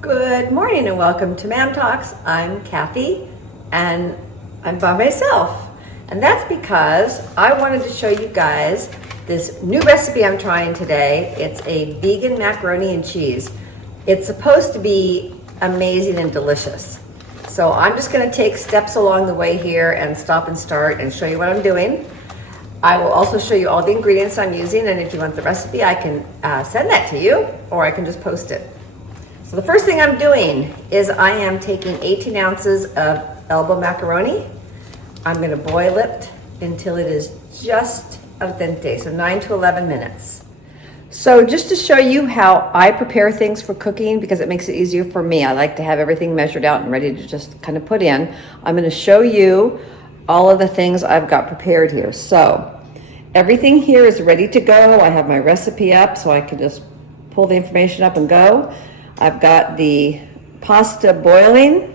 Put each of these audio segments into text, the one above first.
Good morning and welcome to Mam Talks. I'm Kathy and I'm by myself. And that's because I wanted to show you guys this new recipe I'm trying today. It's a vegan macaroni and cheese. It's supposed to be amazing and delicious. So I'm just going to take steps along the way here and stop and start and show you what I'm doing. I will also show you all the ingredients I'm using, and if you want the recipe, I can send that to you, or I can just post it. So the first thing I'm doing is I am taking 18 ounces of elbow macaroni. I'm going to boil it until it is just al dente, so 9 to 11 minutes. So just to show you how I prepare things for cooking, because it makes it easier for me, I like to have everything measured out and ready to just kind of put in. I'm going to show you all of the things I've got prepared here. So everything here is ready to go. I have my recipe up so I can just pull the information up and go. I've got the pasta boiling.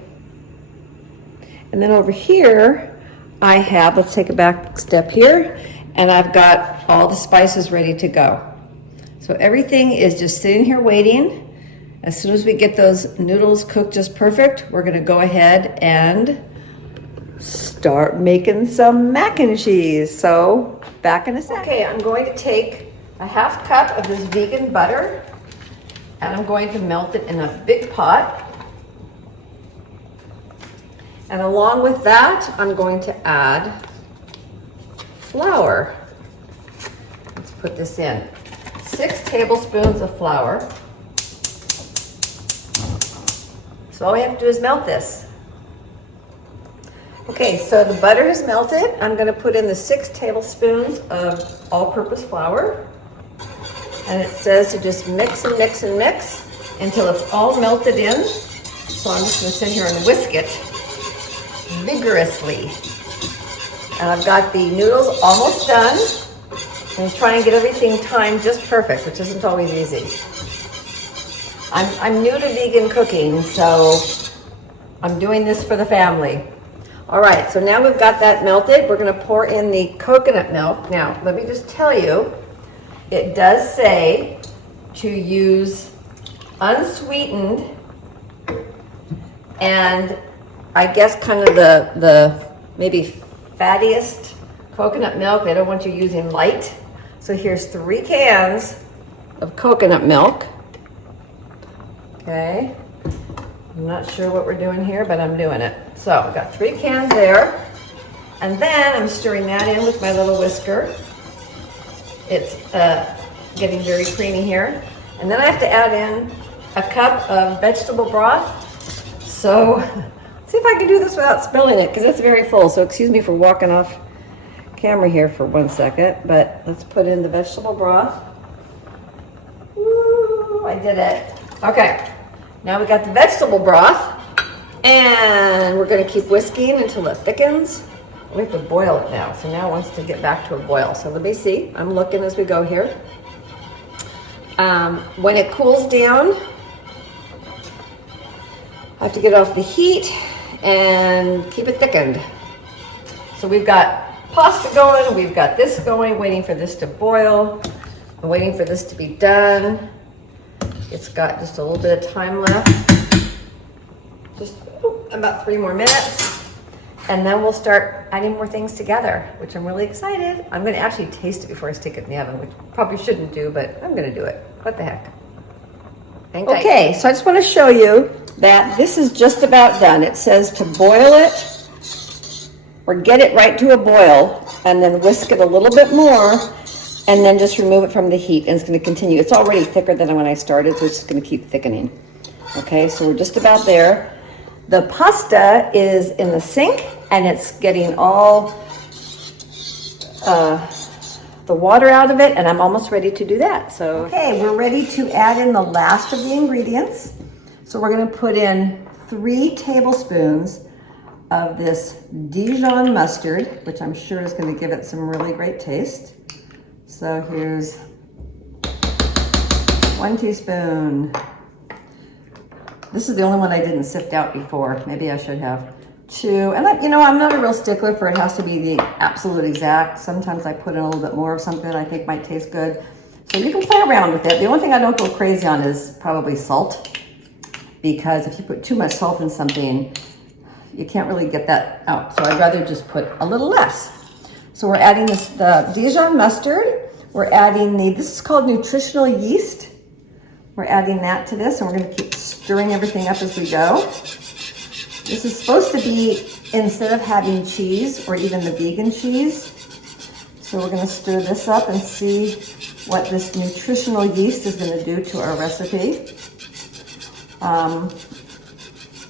And then over here, I have, let's take a back step here, and I've got all the spices ready to go. So everything is just sitting here waiting. As soon as we get those noodles cooked just perfect, we're gonna go ahead and start making some mac and cheese. So back in a second. Okay, I'm going to take a half cup of this vegan butter and I'm going to melt it in a big pot. And along with that, I'm going to add flour. Let's put this in. 6 tablespoons of flour. So all we have to do is melt this. Okay, so the butter is melted. I'm going to put in the 6 tablespoons of all-purpose flour. And it says to just mix and mix and mix until it's all melted in. So I'm just going to sit here and whisk it vigorously. And I've got the noodles almost done. I'm trying to get everything timed just perfect, which isn't always easy. I'm new to vegan cooking, so I'm doing this for the family. All right, so now we've got that melted. We're going to pour in the coconut milk. Now, let me just tell you, it does say to use unsweetened and I guess kind of the maybe fattiest coconut milk. They don't want you using light. So here's 3 cans of coconut milk. Okay. I'm not sure what we're doing here, but I'm doing it. So I've got 3 cans there. And then I'm stirring that in with my little whisker. It's getting very creamy here. And then I have to add in a cup of vegetable broth. So let's see if I can do this without spilling it, because it's very full. So excuse me for walking off camera here for 1 second, but let's put in the vegetable broth. Woo, I did it. Okay, now we got the vegetable broth, and we're gonna keep whisking until it thickens. We have to boil it now, so now it wants to get back to a boil. So let me see, I'm looking as we go here. When it cools down, I have to get off the heat and keep it thickened. So we've got pasta going, we've got this going, waiting for this to boil. I'm waiting for this to be done. It's got just a little bit of time left. Just about 3 more minutes. And then we'll start adding more things together, which I'm really excited. I'm gonna actually taste it before I stick it in the oven, which probably shouldn't do, but I'm gonna do it. What the heck? Okay, so I just wanna show you that this is just about done. It says to boil it, or get it right to a boil, and then whisk it a little bit more, and then just remove it from the heat, and it's gonna continue. It's already thicker than when I started, so it's just gonna keep thickening. Okay, so we're just about there. The pasta is in the sink, and it's getting all the water out of it, and I'm almost ready to do that. So, okay, we're ready to add in the last of the ingredients. So we're gonna put in 3 tablespoons of this Dijon mustard, which I'm sure is gonna give it some really great taste. So here's 1 teaspoon. This is the only one I didn't sift out before. Maybe I should have. 2, and I'm not a real stickler for it has to be the absolute exact. Sometimes I put in a little bit more of something that I think might taste good. So you can play around with it. The only thing I don't go crazy on is probably salt. because if you put too much salt in something, you can't really get that out. So I'd rather just put a little less. So we're adding the Dijon mustard. We're adding this is called nutritional yeast. We're adding that to this, and we're gonna keep stirring everything up as we go. This is supposed to be, instead of having cheese or even the vegan cheese. So we're gonna stir this up and see what this nutritional yeast is gonna do to our recipe.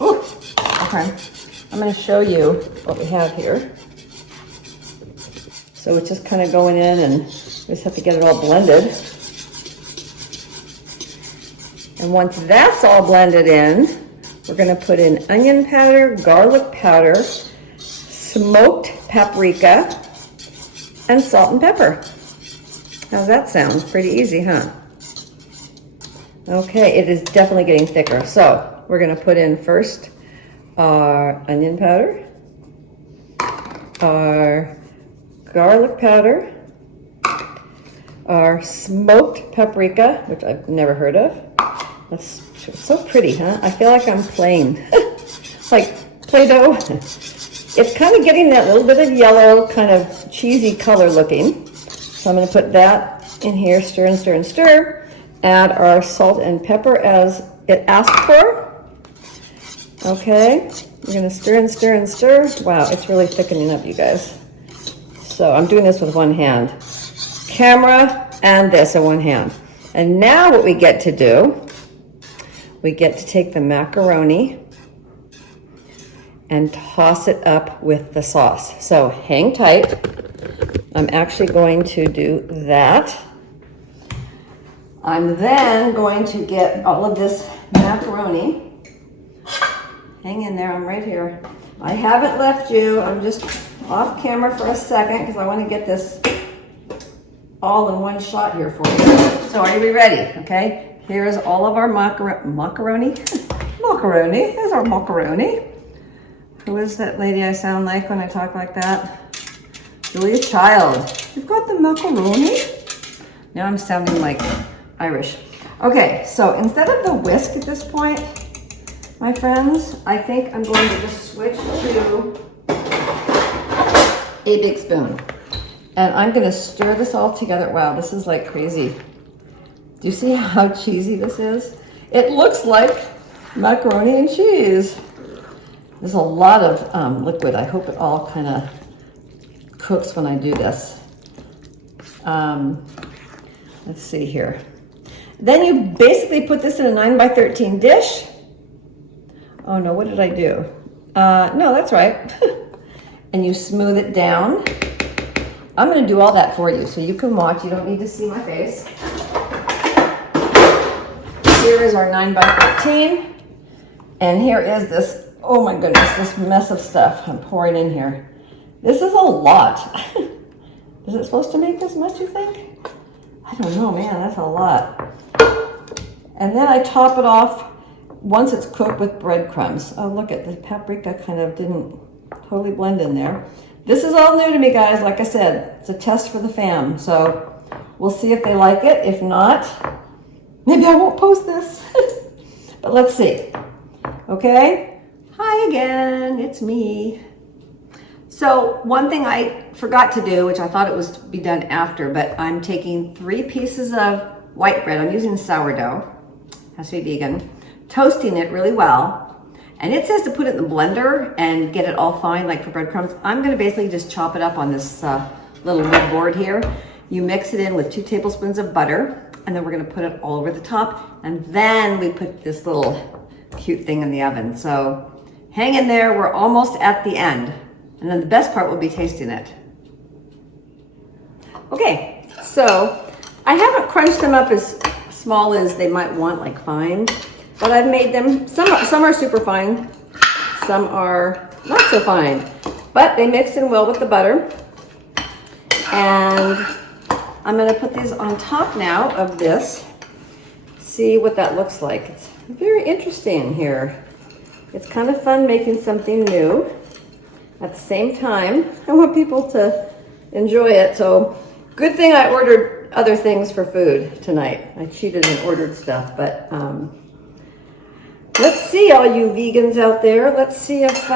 Okay. I'm gonna show you what we have here. So it's just kind of going in, and we just have to get it all blended. And once that's all blended in, we're gonna put in onion powder, garlic powder, smoked paprika, and salt and pepper. How's that sound? Pretty easy, huh? Okay, it is definitely getting thicker. So we're gonna put in first our onion powder, our garlic powder, our smoked paprika, which I've never heard of. That's so pretty, huh? I feel like I'm playing, like Play-Doh. It's kind of getting that little bit of yellow, kind of cheesy color looking. So I'm gonna put that in here, stir and stir and stir. Add our salt and pepper as it asked for. Okay, we're gonna stir and stir and stir. Wow, it's really thickening up, you guys. So I'm doing this with one hand. Camera and this in one hand. And now what we get to do, we get to take the macaroni and toss it up with the sauce. So hang tight. I'm actually going to do that. I'm then going to get all of this macaroni. Hang in there, I'm right here. I haven't left you. I'm just off camera for a second because I want to get this all in one shot here for you. So are you ready? Okay, here's all of our macaroni. Macaroni, here's our macaroni. Who is that lady I sound like when I talk like that? Julia Child. You've got the macaroni? Now I'm sounding like Irish. Okay, so instead of the whisk at this point, my friends, I think I'm going to just switch to a big spoon. And I'm gonna stir this all together. Wow, this is like crazy. Do you see how cheesy this is? It looks like macaroni and cheese. There's a lot of liquid. I hope it all kind of cooks when I do this. Let's see here. Then you basically put this in a 9x13 dish. Oh no, what did I do? No, that's right. And you smooth it down. I'm gonna do all that for you so you can watch. You don't need to see my face. Here is our 9x13. And here is this, oh my goodness, this mess of stuff I'm pouring in here. This is a lot. Is it supposed to make this much, you think? I don't know, man, that's a lot. And then I top it off once it's cooked with breadcrumbs. Oh, look at the paprika kind of didn't totally blend in there. This is all new to me, guys. Like I said, it's a test for the fam. So we'll see if they like it. If not, maybe I won't post this. But let's see. Okay? Hi again, it's me. So one thing I forgot to do, which I thought it was to be done after, but I'm taking 3 pieces of white bread. I'm using sourdough. Has to be vegan. Toasting it really well. And it says to put it in the blender and get it all fine, like for breadcrumbs. I'm gonna basically just chop it up on this little wood board here. You mix it in with 2 tablespoons of butter, and then we're gonna put it all over the top. And then we put this little cute thing in the oven. So hang in there, we're almost at the end. And then the best part will be tasting it. Okay, so I haven't crunched them up as small as they might want, like fine. But I've made them, some are super fine, some are not so fine. But they mix in well with the butter. And I'm gonna put these on top now of this. See what that looks like. It's very interesting here. It's kind of fun making something new. At the same time, I want people to enjoy it. So good thing I ordered other things for food tonight. I cheated and ordered stuff, but Let's see, all you vegans out there. Let's see if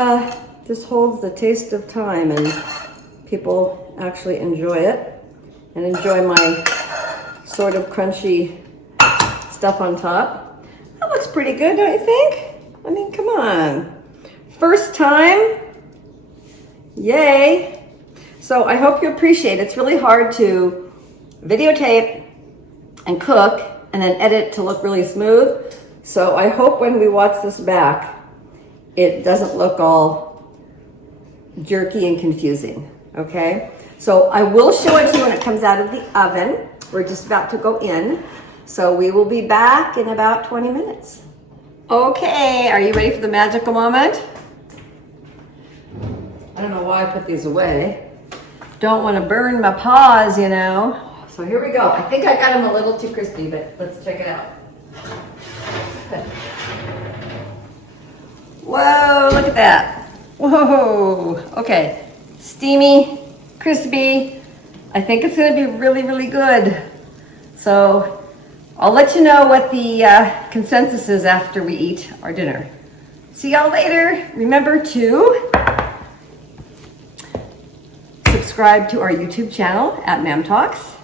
this holds the taste of time and people actually enjoy it and enjoy my sort of crunchy stuff on top. That looks pretty good, don't you think? I mean, come on. First time. Yay. So I hope you appreciate it. It's really hard to videotape and cook and then edit to look really smooth. So I hope when we watch this back, it doesn't look all jerky and confusing, okay? So I will show it to you when it comes out of the oven. We're just about to go in. So we will be back in about 20 minutes. Okay, are you ready for the magical moment? I don't know why I put these away. Don't want to burn my paws, you know. So here we go. I think I got them a little too crispy, but let's check it out. Whoa, look at that. Whoa, okay. Steamy, crispy. I think it's gonna be really, really good. So I'll let you know what the consensus is after we eat our dinner. See y'all later. Remember to subscribe to our YouTube channel at Mam Talks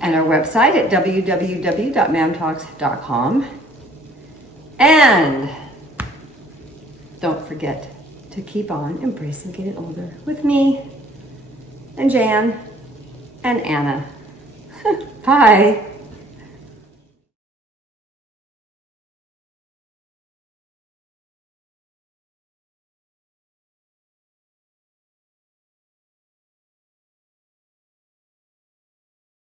and our website at www.mamtalks.com. And don't forget to keep on embracing getting older with me and Jan and Anna. Bye.